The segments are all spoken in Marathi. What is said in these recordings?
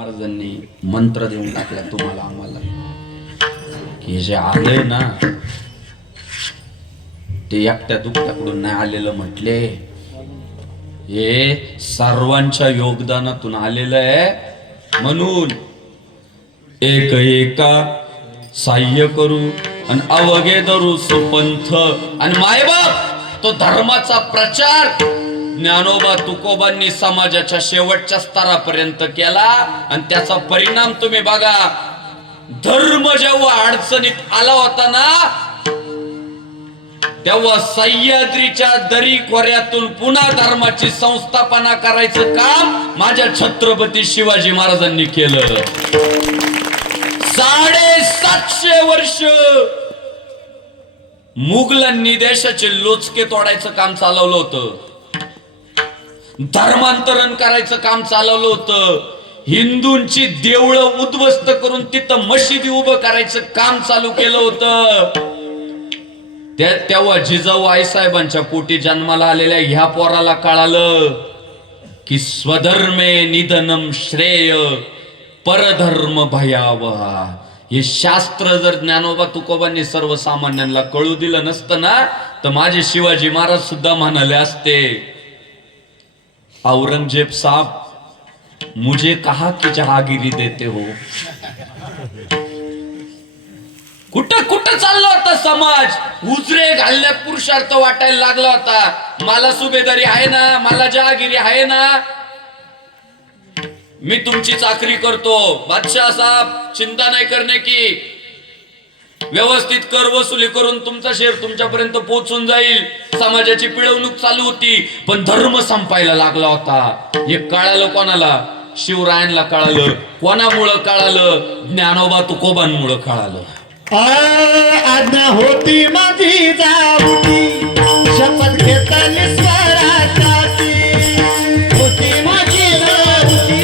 महाराजांनी मंत्र देऊन टाकला तुम्हाला आम्हाला की जे आले ना ते एकट्या दुकट्याकडून नाही आलेलं म्हटले, हे सर्वांच्या योगदानातून आलेलं आहे. म्हणून एक एका साह्य करू आणि अवघे धरू सुपंथ. आणि मायबाप तो धर्माचा प्रचार ज्ञानोबा तुकोबांनी समाजाच्या शेवटच्या स्तरापर्यंत केला. आणि त्याचा परिणाम तुम्ही बघा. धर्म जेव्हा अडचणीत आला होता ना, तेव्हा सह्याद्रीच्या दरी खोऱ्यातून पुन्हा धर्माची संस्थापना करायचं काम माझ्या छत्रपती शिवाजी महाराजांनी केलं. 750 वर्ष मुघलांनी देशाचे लोचके तोडायचं काम चालवलं होतं, धर्मांतरण करायचं काम चालवलं होतं, हिंदूंची देवळं उद्ध्वस्त करून तिथं मशिदी उभं करायचं काम चालू केलं होतं. तेव्हा जिजाऊ आईसाहेबांच्या पोटी जन्माला आलेल्या ह्या पोराला कळालं की स्वधर्मे निधनम श्रेय परधर्म भयावहा. हे शास्त्र जर ज्ञानोबा तुकोबांनी सर्वसामान्यांना कळू दिलं नसतं ना, तर माझे शिवाजी महाराज सुद्धा म्हणाले असते, औरंगजेब साहब मुझे कहा कि जहागिरी देते हो. कुठं कुठं चालला होता समाज, उजरे घालण्यात पुरुषार्थ वाटायला लागला होता. मला सुभेदारी आहे ना, मला जहागिरी आहे ना, मी तुमची चाकरी करतो, बादशाह साहब चिंता नाही करणे की व्यवस्थित कर वसुली करून तुमचा शेर तुमच्यापर्यंत पोहोचून जाईल. समाजाची पिळवणूक चालू होती, पण धर्म संपायला लागला होता. हे कळालं कोणाला? शिवरायांना कळालं. कोणामुळं कळालं? ज्ञानोबा तुकोबांमुळं कळालं. आज्ञा होती माझी जाऊती, शपथ घेतली स्वराज्याची. होती माझी जाऊती,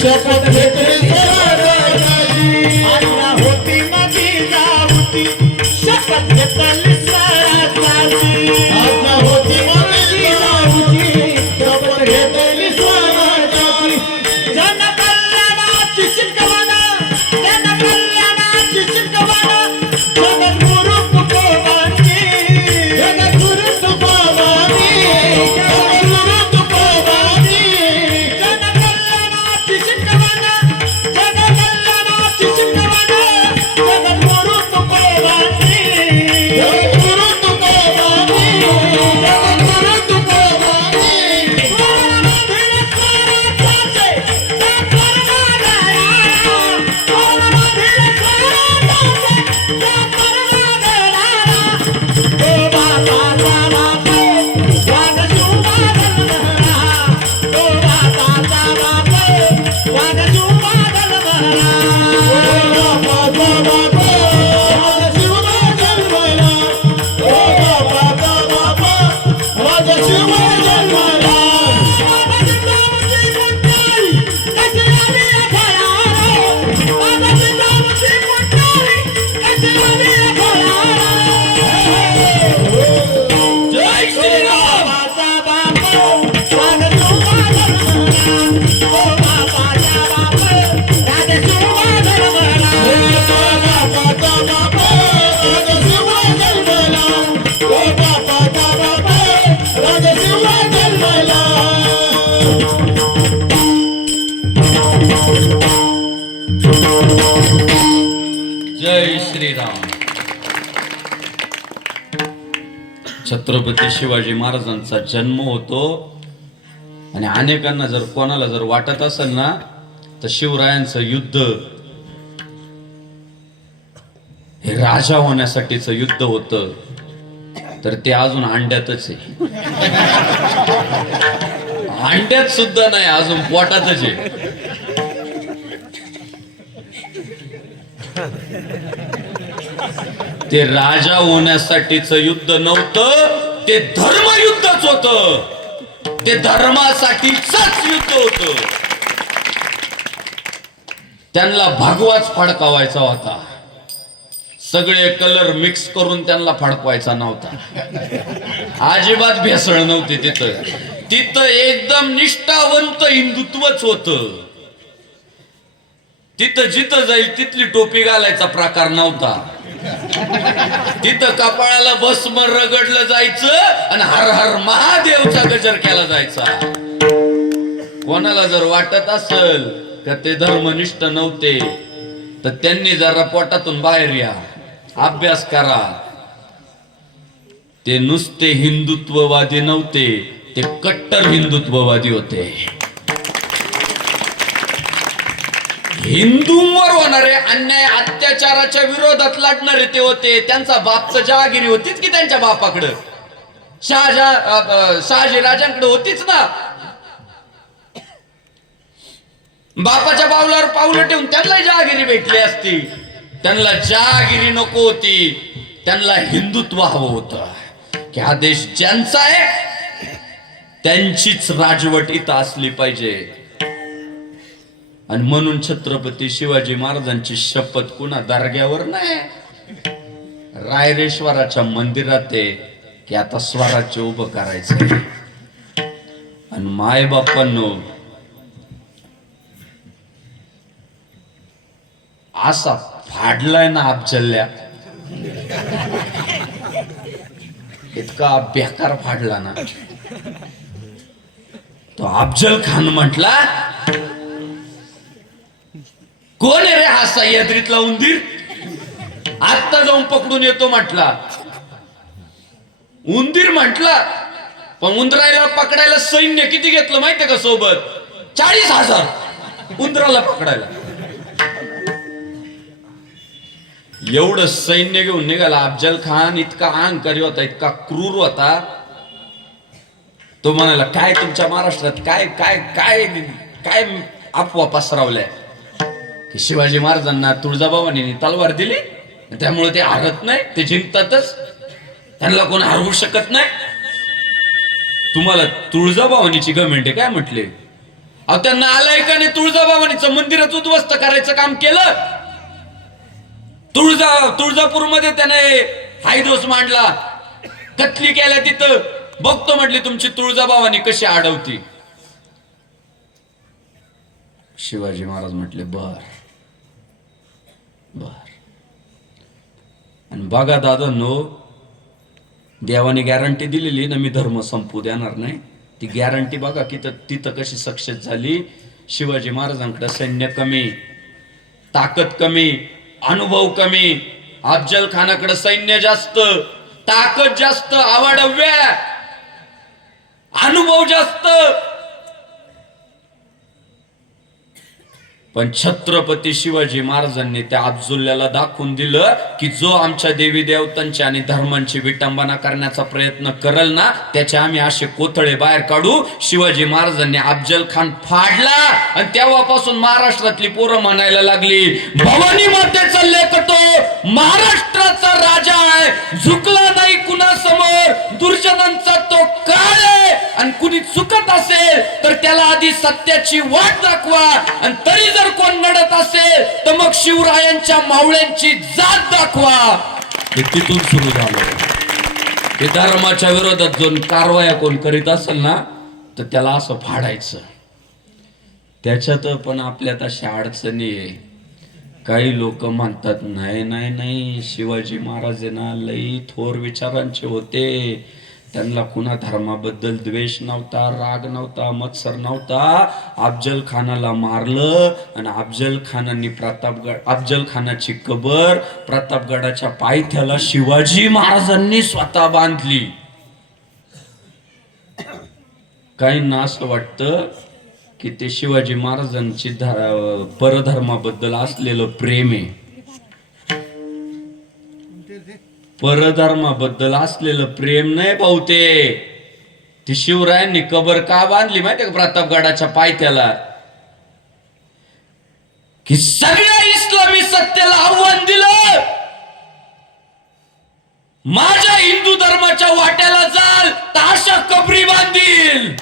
शपथ घेतली स्वराज्याची. आज्ञा होती माझी जाऊती, शपथ घेतली स्वराज्याची. आज्ञा होती माझी जाऊती, शपथ घेतली स्वराज्याची. जन कल्याणाची शिकवण, जन कल्याणाची शिकवण. जगद्गुरु तुकोबांनी, जगद्गुरु तुकोबांनी, जगद्गुरु तुकोबांनी. जन कल्याणाची शिकवण, जन कल्याणाची शिकवण. जगद्गुरु तुकोबांनी, जगद्गुरु तुकोबांनी, जगद्गुरु तुकोबांनी. जय श्रीराम. छत्रपती शिवाजी महाराजांचा जन्म होतो. आणि अनेकांना जर कोणाला जर वाटत असेल ना, तर शिवरायांचं युद्ध हे राजा होण्यासाठीच युद्ध होतं, तर ते अजून अंड्यातच आहे. अंड्यात सुद्धा नाही, अजून पोटातच आहे. ते राजा होण्यासाठीच युद्ध नव्हतं, ते धर्मयुद्धच होतं. ते धर्मासाठीच युद्ध होतं. त्यांना भगवाच फडकावायचा होता. सगळे कलर मिक्स करून त्यांना फडकवायचा नव्हता. अजिबात भेसळ नव्हती तिथं. तिथं एकदम निष्ठावंत हिंदुत्वच होतं. तिथं जिथं जाईल तिथली टोपी घालायचा प्रकार नव्हता. तिथं कपाळाला भस्म रगडलं जायचं आणि हर हर महादेवचा गजर केला जायचा. कोणाला जर वाटत असेल का ते धर्मनिष्ठ नव्हते तर त्यांनी जरा पोटातून बाहेर या, अभ्यास करा. ते नुसते हिंदुत्ववादी नव्हते, ते कट्टर हिंदुत्ववादी होते. हिंदूंवर होणारे अन्याय अत्याचाराच्या विरोधात लढणारे ते होते. त्यांचा बापचं जहागिरी होतीच की त्यांच्या बापाकडं, शहाजी राजांकडे होतीच ना. बापाच्या पावलावर पावलं ठेवून त्यांना जहागिरी भेटली असती. त्यांना जहागिरी नको होती, त्यांना हिंदुत्व हवं होतं की हा देश ज्यांचा आहे त्यांचीच राजवट इथं असली पाहिजे. आणि म्हणून छत्रपती शिवाजी महाराजांची शपथ कुणा दर्ग्यावर नाही, रायरेश्वराच्या मंदिरात आहे की आता स्वराज्य उभं करायचं. आणि माय बापांनो, असा फाडलाय ना अफजलल्या, इतका बेकार फाडला ना. तो अफजल खान म्हटला, कोण आहे रे हा सह्याद्रीतला उंदीर, आत्ता जाऊन पकडून येतो म्हटला. उंदीर म्हटला, पण उंदराला पकडायला सैन्य किती घेतलं माहितीये का सोबत? 40,000 उंदराला पकडायला. एवढं सैन्य घेऊन निघाला अफजल खान. इतका अहंकारी होता, इतका क्रूर होता. तो म्हणाला, काय तुमच्या महाराष्ट्रात काय काय काय काय अफवा पसरवल्या की शिवाजी महाराजांना तुळजाभवानीने तलवार दिली त्यामुळे ते हरत नाही, ते जिंकतातच, त्यांना कोण हरवू शकत नाही. तुम्हाला तुळजाभवानीची गव्हर्नमेंट काय म्हटले? अहो, त्यांना नालायकाने तुळजाभवानीचं मंदिरच उद्ध्वस्त करायचं काम केलं. तुळजापूरमध्ये त्याने हायदोस मांडला, कतली केल्या तिथं. बघतो म्हटली तुमची तुळजाभवानी कशी अडवती. शिवाजी महाराज म्हटले बर बर. आणि बघा दादांनो, देवाने गॅरंटी दिलेली ना मी धर्म संपू देणार नाही, ती गॅरंटी बघा की तिथं कशी सक्सेस झाली. शिवाजी महाराजांकडे सैन्य कमी, ताकद कमी, अनुभव कमी. अफजल खानाकडे सैन्य जास्त, ताकद जास्त, अवाढव्य, अनुभव जास्त. पण छत्रपती शिवाजी महाराजांनी त्या अफजुल्ल्याला दाखवून दिलं की जो आमच्या देवी देवतांची आणि धर्मांची विटंबना करण्याचा प्रयत्न करल ना, त्याचे आम्ही असे कोथळे बाहेर काढू. शिवाजी महाराजांनी अफजल खान फाडला आणि तेव्हापासून महाराष्ट्रातली पोरं म्हणायला लागली, भवानी मातेचा लेकतो महाराष्ट्राचा राजा आहे, झुकला नाही कुणासमोर. दुर्जनांचा तो काळ आहे आणि कुणी चुकत असेल तर त्याला आधी सत्याची वाट दाखवा, आणि तरी जर कोण नडत असेल तर मग शिवरायांच्या मावळ्यांची जात दाखवा. हे तिथून सुरू झालं. हे धर्माच्या विरोधात जो कारवाया कोण करीत असेल ना तर त्याला असं फाडायचं. त्याच्यात पण आपल्यात अशा अडचणी आहे. काही लोक म्हणतात नाही नाही नाही, शिवाजी महाराज ना लई थोर विचारांचे होते, त्यांना कुणा धर्माबद्दल द्वेष नव्हता, राग नव्हता, मत्सर नव्हता. अफजल खानाला मारलं आणि अफजल खानाची कबर प्रतापगडाच्या पायथ्याला शिवाजी महाराजांनी स्वतः बांधली. काहींना असं वाटतं की ते शिवाजी महाराजांची परधर्माबद्दल असलेलं प्रेम आहे. परधर्माबद्दल असलेलं प्रेम नाही भाऊ. ते शिवरायांनी कबर का बांधली माहितीये का प्रतापगडाच्या पायथ्याला? की सगळ्या इस्लामी सत्तेला आव्हान दिलं, माझ्या हिंदू धर्माच्या वाट्याला जाल तर अशा कबरी बांधील.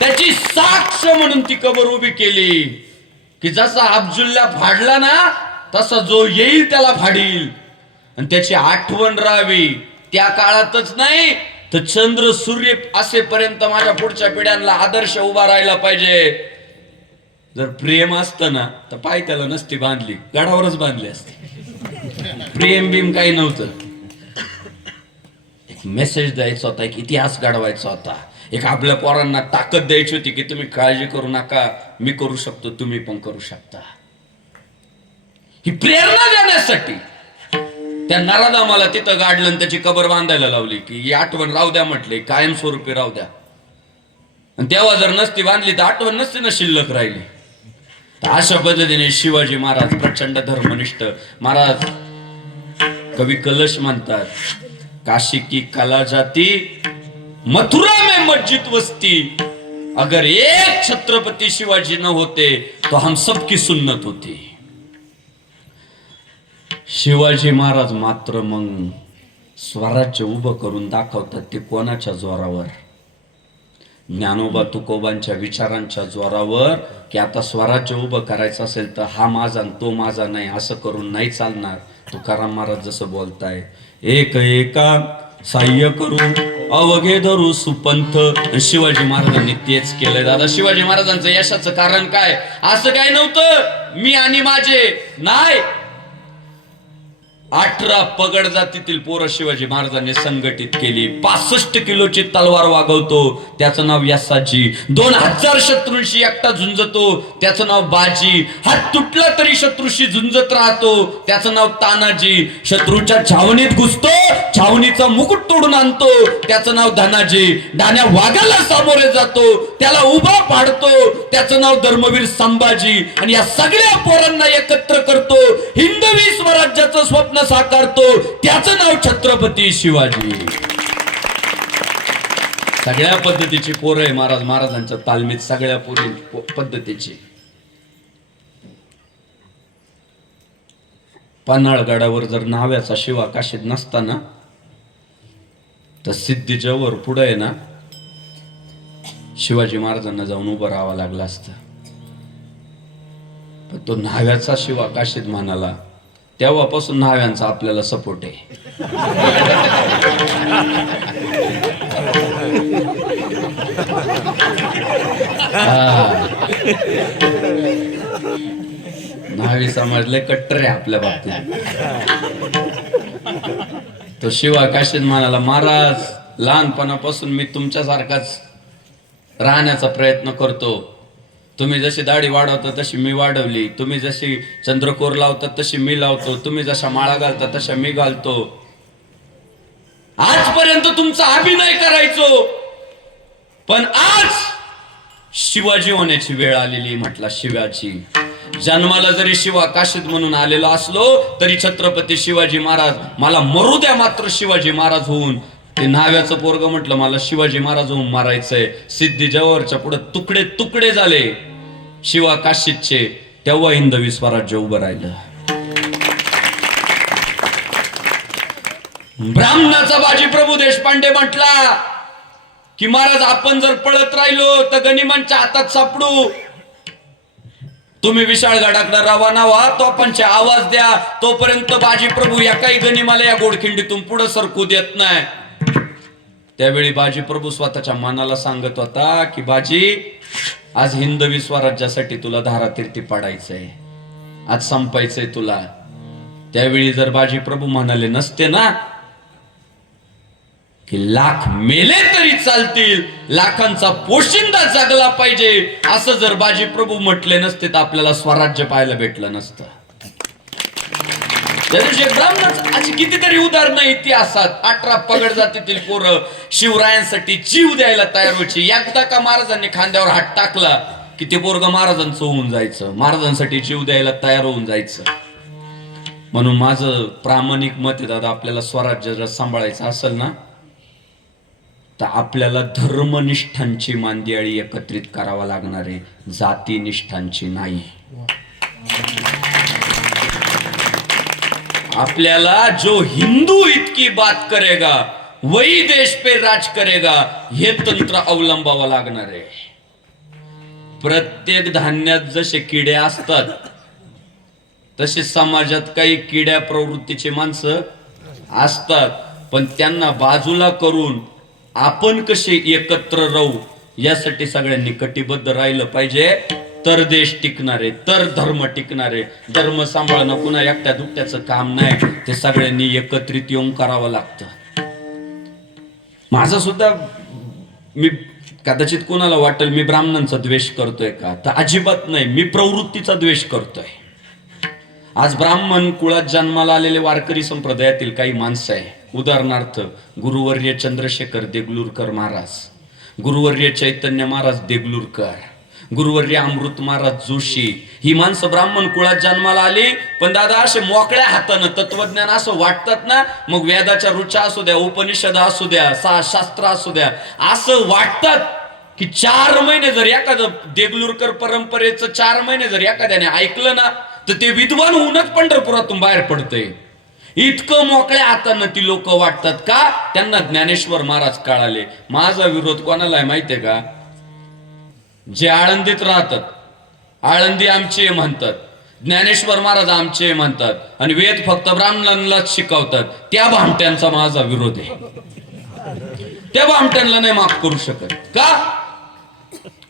त्याची साक्ष म्हणून ती कबर उभी केली की जसा अफजुल्ला फाडला ना तसा जो येईल त्याला फाडील. आणि त्याची आठवण राहावी. त्या काळातच नाही तर चंद्र सूर्य असेपर्यंत माझ्या पुढच्या पिढ्यांना आदर्श उभा राहिला पाहिजे. जर प्रेम असतं ना तर पाय त्याला नसती बांधली, गडावरच बांधली असती. प्रेम बिम काही नव्हतं. एक मेसेज द्यायचा होता, एक इतिहास घडवायचा होता, एक आपल्या पोरांना ताकद द्यायची होती की तुम्ही काळजी करू नका, मी करू शकतो, तुम्ही पण करू शकता. ही प्रेरणा देण्यासाठी त्या नराधामाला तिथं गाडलं आणि त्याची कबर बांधायला लावली की ही आठवण राहू द्या म्हटले, कायमस्वरूपी राहू द्या. आणि तेव्हा जर नसती बांधली तर आठवण नसती ना शिल्लक राहिली. तर अशा पद्धतीने शिवाजी महाराज प्रचंड धर्मनिष्ठ महाराज. कवी कलश म्हणतात, काशी की कला जाती मथुरा में मस्जिद वस्ती, अगर एक छत्रपति शिवाजी न होते तो हम सबकी सुन्नत होती. शिवाजी महाराज मात्र मग स्वराज्य उभं करून दाखवतात ते कोणाच्या जोरावर? ज्ञानोबा तुकोबांच्या विचारांच्या जोरावर, की आता स्वराज्य उभं करायचं असेल तर हा माझा तो माझा नाही असं करून नाही चालणार. तुकाराम महाराज जसं बोलताय, एक एका साह्य करू अवघे धरू सुपंथ. शिवाजी महाराजांनी तेच केलंय दादा. शिवाजी महाराजांचं यशाचं कारण काय? असं काय नव्हतं मी आणि माझे, नाही. 18 पगड जातीतील पोरं शिवाजी महाराजांनी संघटित केली. 65 किलोची तलवार वागवतो त्याचं नाव यसाजी. 2000 शत्रूंशी एकटा झुंजतो त्याचं नाव बाजी. हात तुटला तरी शत्रूशी झुंजत राहतो त्याचं नाव तानाजी. शत्रूच्या छावणीत घुसतो, छावणीचा मुकुट तोडून आणतो त्याचं नाव धनाजी. डाण्या वाघाला सामोरे जातो त्याला उभा पाडतो त्याचं नाव धर्मवीर संभाजी. आणि या सगळ्या पोरांना एकत्र करतो, हिंदवी स्वराज्याचं स्वप्न साकारतो त्याचं नाव छत्रपती शिवाजी. सगळ्या पद्धतीची पोरं आहे महाराज. महाराजांच्या तालमीत सगळ्या पद्धतीची. पन्हाळगडावर जर न्हाव्याचा शिवा काशीत नसताना तर सिद्धीजवळ पुढे आहे ना शिवाजी महाराजांना जाऊन उभं राहावं लागलं असतं. पण तो न्हाव्याचा शिवा काशीत म्हणाला तेव्हापासून न्हाव्यांचा आपल्याला सपोर्ट आहे. न्हावी समजले कट्टर आहे आपल्या बाबतीत. तो शिवा काशीत म्हणाला, महाराज लहानपणापासून मी तुमच्यासारखाच राहण्याचा प्रयत्न करतो. तुम्ही जशी दाढी वाढवता तशी मी वाढवली, तुम्ही जशी चंद्रकोर लावता तशी मी लावतो, तुम्ही जशा माळा घालता तशा मी घालतो. आजपर्यंत तुमचा अभिनय करायचो, पण आज शिवाजी होण्याची वेळ आलेली. म्हटला शिवाजी जन्माला जरी शिवा काशीद म्हणून आलेलो असलो तरी छत्रपती शिवाजी महाराज मला मरू द्या, मात्र शिवाजी महाराज होऊन. ते न्हाव्याचं पोरग म्हटलं मला शिवाजी महाराज होऊन मारायचंय. सिद्धी जवळच्या पुढे तुकडे तुकडे झाले शिवा काशीदचे. तेव्हा हिंदवी स्वराज्य उभं राहिलं. ब्राह्मणाचा बाजी प्रभू देशपांडे म्हटला की महाराज आपण जर पळत राहिलो तर गनिमांच्या हातात सापडू. तुम्ही विशाळगडाकडे रवाना व्हा, तोफांचे आवाज द्या. तोपर्यंत बाजी प्रभू या काही गनिमाला या गोडखिंडीतून पुढे सरकू देत नाही. त्यावेळी बाजी प्रभू स्वतःच्या मनाला सांगत होता की बाजी आज हिंदवी स्वराज्यासाठी तुला धारातीर्थी पाडायचंय, आज संपायचंय तुला. त्यावेळी जर बाजी प्रभू म्हणाले नसते ना की लाख मेले तरी चालतील, लाखांचा पोशिंदा जगला पाहिजे, असं जर बाजी प्रभू म्हटले नसते तर आपल्याला स्वराज्य पाहायला भेटलं नसतं. ब्राह्मणाची कितीतरी उदाहरणं इतिहासात. 18 पगड जातीतील पोरं शिवरायांसाठी जीव द्यायला तयार व्हायची. एकदा का महाराजांनी खांद्यावर हात टाकला की ते पोरग महाराजांचं होऊन जायचं, महाराजांसाठी जीव द्यायला तयार होऊन जायचं. म्हणून माझं प्रामाणिक मत आहे दादा, आपल्याला स्वराज्य जर सांभाळायचं असेल ना तर आपल्याला धर्मनिष्ठांची मांदियाळी एकत्रित करावा लागणार आहे, जातीनिष्ठांची नाही. आपल्याला जो हिंदू इतकी बात करेगा वही देश पे राज करेगा हे तंत्र अवलंबावं लागणार आहे. प्रत्येक धान्यात जसे किडे असतात तसे समाजात काही किड्या प्रवृत्तीचे माणसं असतात, पण त्यांना बाजूला करून आपण कसे एकत्र राहू यासाठी सगळ्यांनी कटिबद्ध राहिलं पाहिजे. तर देश टिकणारे, तर धर्म टिकणारे. धर्म सांभाळणं कुणा एकट्या दुकट्याचं काम नाही, ते सगळ्यांनी एकत्रित येऊन करावं लागतं. माझा सुद्धा, मी कदाचित कोणाला वाटेल मी ब्राह्मणांचा द्वेष करतोय का, तर अजिबात नाही. मी प्रवृत्तीचा द्वेष करतोय. आज ब्राह्मण कुळात जन्माला आलेले वारकरी संप्रदायातील काही माणसं आहे. उदाहरणार्थ गुरुवर्य चंद्रशेखर देगलूरकर महाराज, गुरुवर्य चैतन्य महाराज देगलूरकर, गुरुवर्य अमृत महाराज जोशी. ही माणसं ब्राह्मण कुळात जन्माला आली, पण दादा असे मोकळ्या हातानं तत्वज्ञान असं वाटतात ना, मग वेदाच्या रुचा असू द्या, उपनिषद असू द्या, शास्त्र असू द्या, असं वाटतात की 4 महिने जर एखादं देगलूरकर परंपरेचं 4 महिने जर एखाद्याने ऐकलं ना, तर ते विद्वान होऊनच पंढरपुरातून बाहेर पडतंय. इतकं मोकळ्या हातानं ती लोक वाटतात का, त्यांना ज्ञानेश्वर महाराज कळाले. माझा विरोध कोणाला आहे माहितीये का? जे आळंदीत राहतात, आळंदी आमचे म्हणतात, ज्ञानेश्वर महाराज आमचे म्हणतात, आणि वेद फक्त ब्राह्मणांनाच शिकवतात, त्या भामट्यांचा माझा विरोध आहे. त्या भामट्यांना नाही माफ करू शकत. का?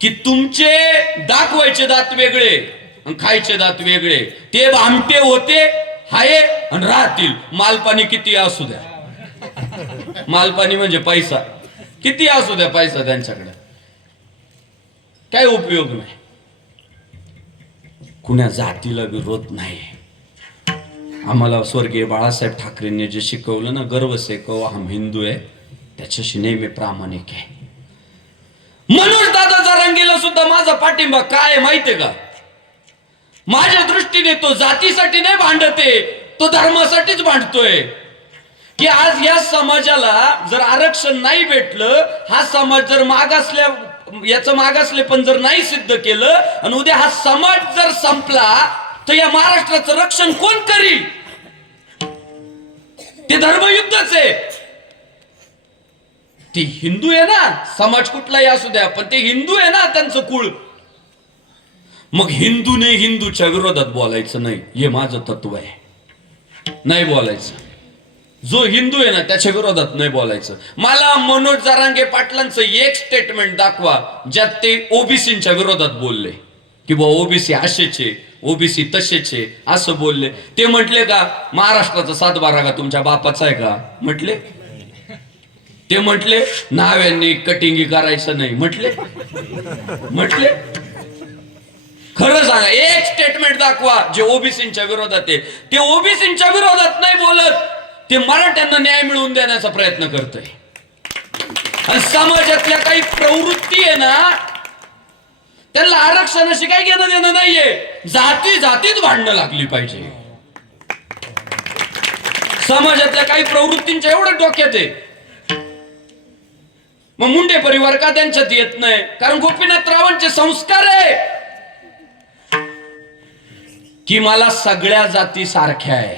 की तुमचे दाखवायचे दात वेगळे आणि खायचे दात वेगळे. ते भामटे होते, हाय आणि राहतील. मालपाणी किती असू द्या, मालपाणी म्हणजे पैसा, किती असू द्या पैसा त्यांच्याकडे, काय उपयोग नाही. कुण्या जातीला विरोध नाही. आम्हाला स्वर्गीय बाळासाहेब ठाकरेंनी जे शिकवलं ना, गर्व से कहो हम हिंदू आहे, त्याच्याशी नेहमी प्रामाणिक आहे. मनोज दादा जरांगेला सुद्धा माझा पाठिंबा काय आहे माहितीये का? माझ्या दृष्टीने तो जातीसाठी नाही भांडते, तो धर्मासाठीच भांडतोय. की आज या समाजाला जर आरक्षण नाही भेटलं, हा समाज जर याचं मागासले पण जर नाही सिद्ध केलं, आणि उद्या हा समाज जर संपला, तर या महाराष्ट्राचं रक्षण कोण करील? ते धर्मयुद्धच आहे. ती हिंदू आहे ना, समाज कुठलाही असू द्या, पण ते हिंदू आहे ना, त्यांचं कुळ. मग हिंदूने हिंदूच्या विरोधात बोलायचं नाही, हे माझं तत्व आहे. नाही बोलायचं. जो हिंदू आहे ना त्याच्या विरोधात नाही बोलायचं. मला मनोज जरांगे पाटलांचं एक स्टेटमेंट दाखवा ज्यात ते ओबीसीच्या विरोधात बोलले, की बा ओबीसी असेचे, ओबीसी तसेचे, असं बोलले. ते म्हटले का महाराष्ट्राचा 7-12 का तुमच्या बापाचा आहे का? म्हटले. ते म्हटले नाव्यांनी कटिंगी करायचं नाही, म्हटले. खरं सांगा, एक स्टेटमेंट दाखवा जे ओबीसीच्या विरोधात आहे. ते ओबीसीच्या विरोधात नाही बोलत, ते मराठ्यांना न्याय मिळवून देण्याचा प्रयत्न करतोय. आणि समाजातल्या काही प्रवृत्ती आहे ना, त्यांना आरक्षणाशी काही घेणं देणं नाहीये. जातीच भांडणं लागली पाहिजे. समाजातल्या काही प्रवृत्तींच्या एवढं डोक्यात आहे. मग मुंडे परिवार का त्यांच्यात येत नाही? कारण गोपीनाथरावांचे संस्कार आहे की मला सगळ्या जाती सारख्या आहे.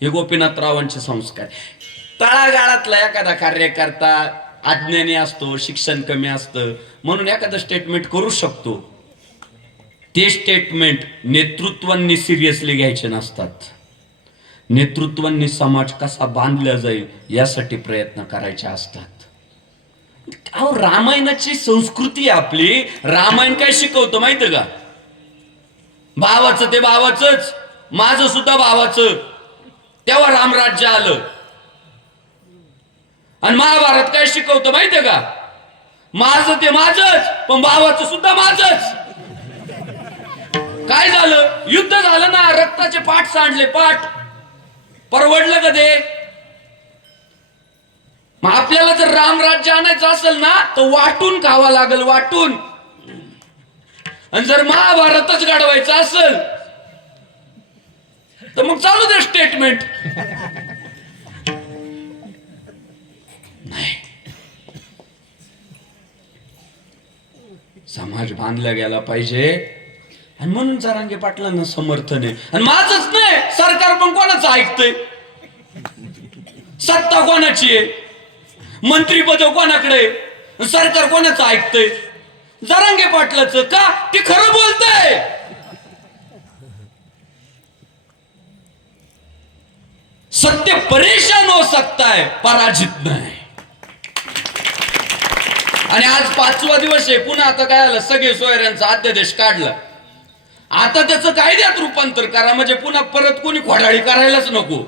हे गोपीनाथरावांचे संस्कार. तळागाळातला एखादा कार्यकर्ता अज्ञानी असतो, शिक्षण कमी असतं, म्हणून एखादं स्टेटमेंट करू शकतो. ते स्टेटमेंट नेतृत्वांनी सिरियसली घ्यायचे नसतात. नेतृत्वांनी समाज कसा बांधला जाईल यासाठी प्रयत्न करायचे असतात. अहो, रामायणाची संस्कृती आपली. रामायण काय शिकवतं माहिती का? भावाचं ते भावाचंच, माझं सुद्धा भावाचं. तेव्हा रामराज्य आलं. आणि महाभारत काय शिकवतं माहितीये का? माझं ते माझंच, पण भावाचं सुद्धा माझंच. काय झालं? युद्ध झालं ना, रक्ताचे पाठ सांडले. पाठ परवडलं का ते? मग आपल्याला जर रामराज्य आणायचं असेल ना, तर वाटून खावा लागेल, वाटून. आणि जर महाभारतच घडवायचं असेल तर मग चालू दे स्टेटमेंट. नाही, समाज बांधला गेला पाहिजे. आणि म्हणून जरांगे पाटलांना समर्थन आहे. आणि माझंच नाही, सरकार पण कोणाचं ऐकतंय? सत्ता कोणाची आहे? मंत्रीपद कोणाकडे? सरकार कोणाचं ऐकतंय? जरांगे पाटलाचं. का? ते खरं बोलतंय. सत्य परेशान हो सकता है, पराजित नाही. आणि आज 5वा दिवस आहे. पुन्हा आता काय आलं, सगळे सोयऱ्यांचा अध्यादेश काढला. आता त्याचं कायद्यात रूपांतर करा, म्हणजे पुन्हा परत कोणी खोडाळी करायलाच नको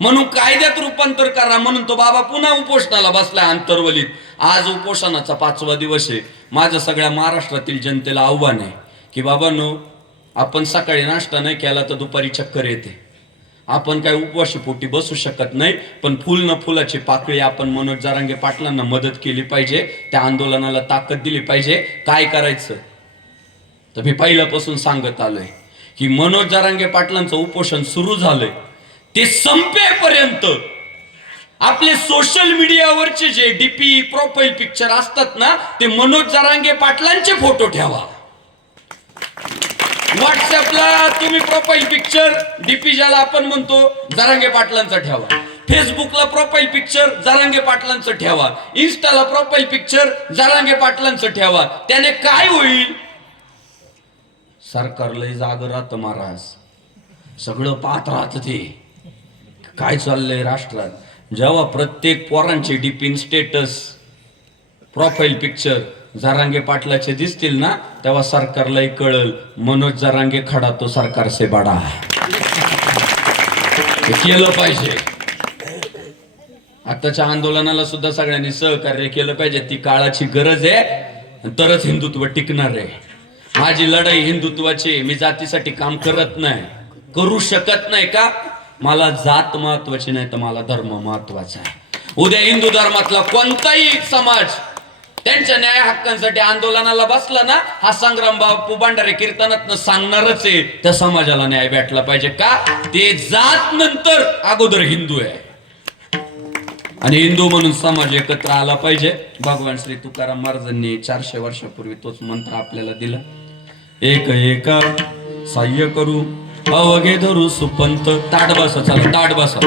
म्हणून कायद्यात रूपांतर करा म्हणून तो बाबा पुन्हा उपोषणाला बसलाय अंतर्वलीत. आज उपोषणाचा 5वा दिवस आहे. माझं सगळ्या महाराष्ट्रातील जनतेला आव्हान आहे की बाबांनो, आपण सकाळी नाश्ता नाही केला तर दुपारी चक्कर येते. आपण काय उपवाशी पोटी बसू शकत नाही, पण फुल न फुलाची पाकळी आपण मनोज जरांगे पाटलांना मदत केली पाहिजे, त्या आंदोलनाला ताकद दिली पाहिजे. काय करायचं तर मी पहिल्यापासून सांगत आलोय की मनोज जरांगे पाटलांचं उपोषण सुरू झालंय, ते संपेपर्यंत आपले सोशल मीडियावरचे जे डीपी प्रोफाईल पिक्चर असतात ना, ते मनोज जरांगे पाटलांचे फोटो ठेवा. व्हॉट्सअपला तुम्ही प्रोफाईल पिक्चर डीपी ज्याला आपण म्हणतो जरांगे पाटलांचा ठेवा, फेसबुकला प्रोफाईल पिक्चर जरांगे पाटलांचं ठेवा, इन्स्टाला प्रोफाईल पिक्चर जरांगे पाटलांचं ठेवा. त्याने काय होईल? सरकार लय जाग राहतं महाराज, सगळं पाहत राहत ते काय चाललंय राष्ट्रात. जेव्हा प्रत्येक पोरांचे DP status profile picture Jarange पाटलाचे दिसतील ना, तेव्हा सरकारलाही कळल मनोज जरांगे खडा तो सरकार से बडा. हे केलं पाहिजे. आताच्या आंदोलनाला सुद्धा सगळ्यांनी सहकार्य केलं पाहिजे. ती काळाची गरज आहे, तरच हिंदुत्व टिकणार आहे. माझी लढाई हिंदुत्वाची. मी जातीसाठी काम करत नाही, करू शकत नाही. का? मला जात महत्वाची नाही, तर मला धर्म महत्वाचा आहे. उद्या हिंदू धर्मातला कोणताही समाज त्यांच्या न्याय हक्कांसाठी आंदोलनाला बसला ना, हा संग्राम बापू भंडारे कीर्तनात सांगणारच आहे, त्या समाजाला न्याय भेटला पाहिजे. का? ते जात नंतर अगोदर हिंदू आहे आणि हिंदू म्हणून समाज एकत्र आला पाहिजे. भगवान श्री तुकाराम महाराजांनी 400 वर्षापूर्वी तोच मंत्र आपल्याला दिला. एक एका साह्य करू अवघे धरू सुपंत. ताट बसा, चला ताट बसा.